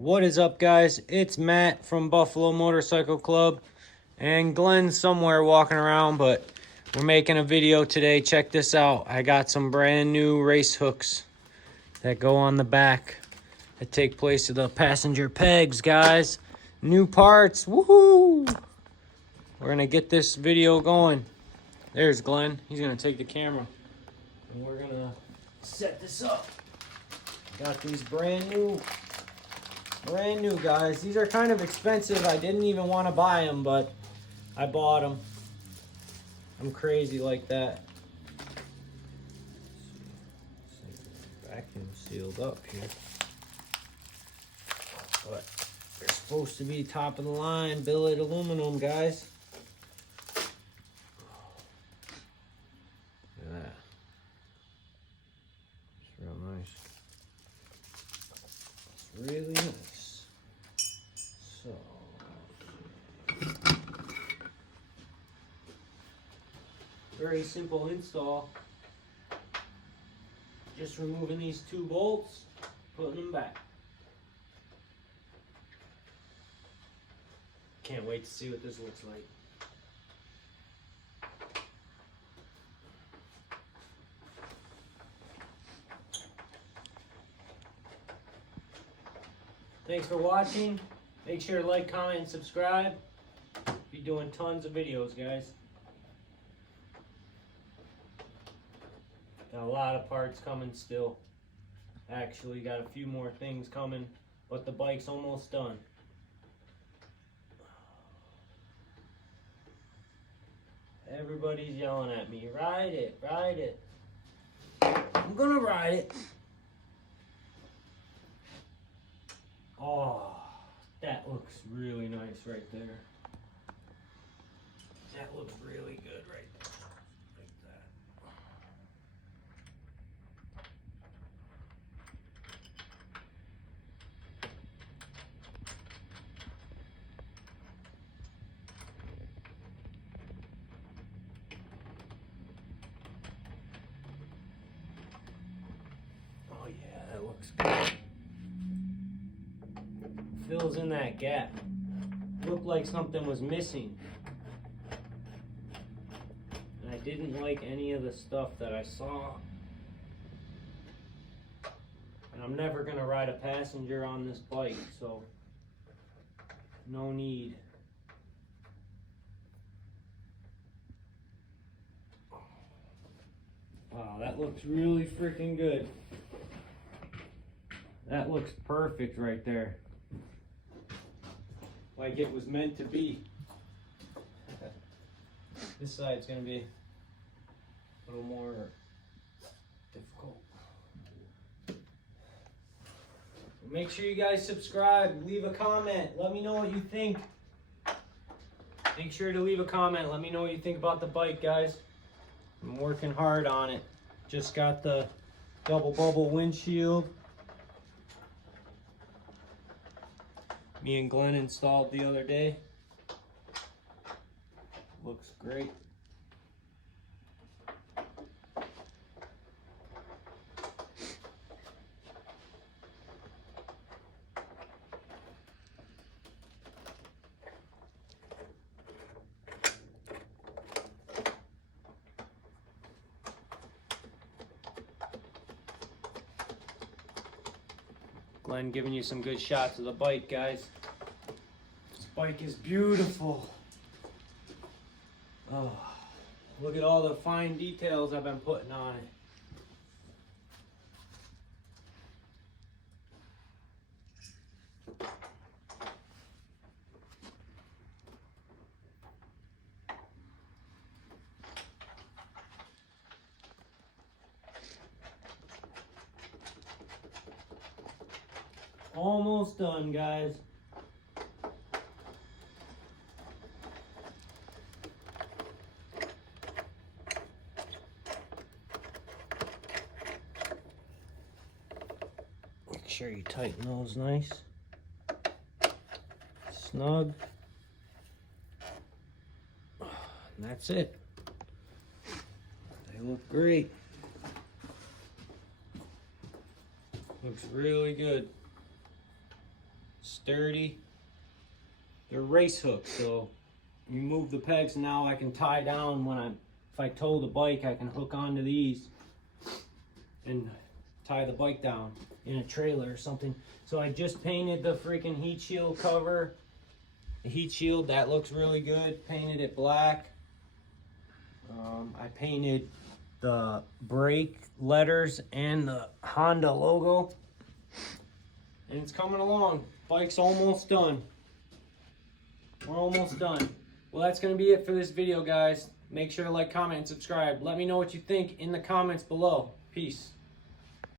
What is up, guys? It's Matt from Buffalo Motorcycle Club, and Glenn's somewhere walking around, but we're making a video today. Check this out. I got some brand new race hooks that go on the back that take place of the passenger pegs, guys. New parts. Woohoo! We're gonna get this video going. There's Glenn. He's gonna take the camera, and we're gonna set this up. Got these brand new, guys. These are kind of expensive. I didn't even want to buy them, but I bought them. I'm crazy like that. Vacuum sealed up here, but they're supposed to be top of the line billet aluminum, guys. Look at that. It's real nice. It's really nice. So, very simple install. Just removing these two bolts, putting them back. Can't wait to see what this looks like. Thanks for watching. Make sure to like, comment, and subscribe. Be doing tons of videos, guys. Got a lot of parts coming still. Actually, got a few more things coming, but the bike's almost done. Everybody's yelling at me, ride it, ride it. I'm gonna ride it. Oh, that looks really nice right there. That looks really good right there. Like that. Oh yeah, that looks good. Fills in that gap. Looked like something was missing. And I didn't like any of the stuff that I saw. And I'm never gonna ride a passenger on this bike, so no need. Wow, that looks really freaking good. That looks perfect right there. Like it was meant to be. This side's gonna be a little more difficult. Make sure you guys subscribe, leave a comment, let me know what you think. Make sure to leave a comment, let me know what you think about the bike, guys. I'm working hard on it. Just got the double bubble windshield. Me and Glenn installed the other day. Looks great. Glenn giving you some good shots of the bike, guys. This bike is beautiful. Oh, look at all the fine details I've been putting on it. Almost done, guys. Make sure you tighten those nice. Snug. And that's it. They look great. Looks really good. sturdy. They're race hooks, so you move the pegs, and now I can tie down if I tow the bike, I can hook onto these and tie the bike down in a trailer or something. So I just painted the freaking heat shield cover. The heat shield, that looks really good. Painted it black. I painted the brake letters and the Honda logo. And it's coming along. Bike's almost done. We're almost done. Well, that's going to be it for this video, guys. Make sure to like, comment, and subscribe. Let me know what you think in the comments below. Peace.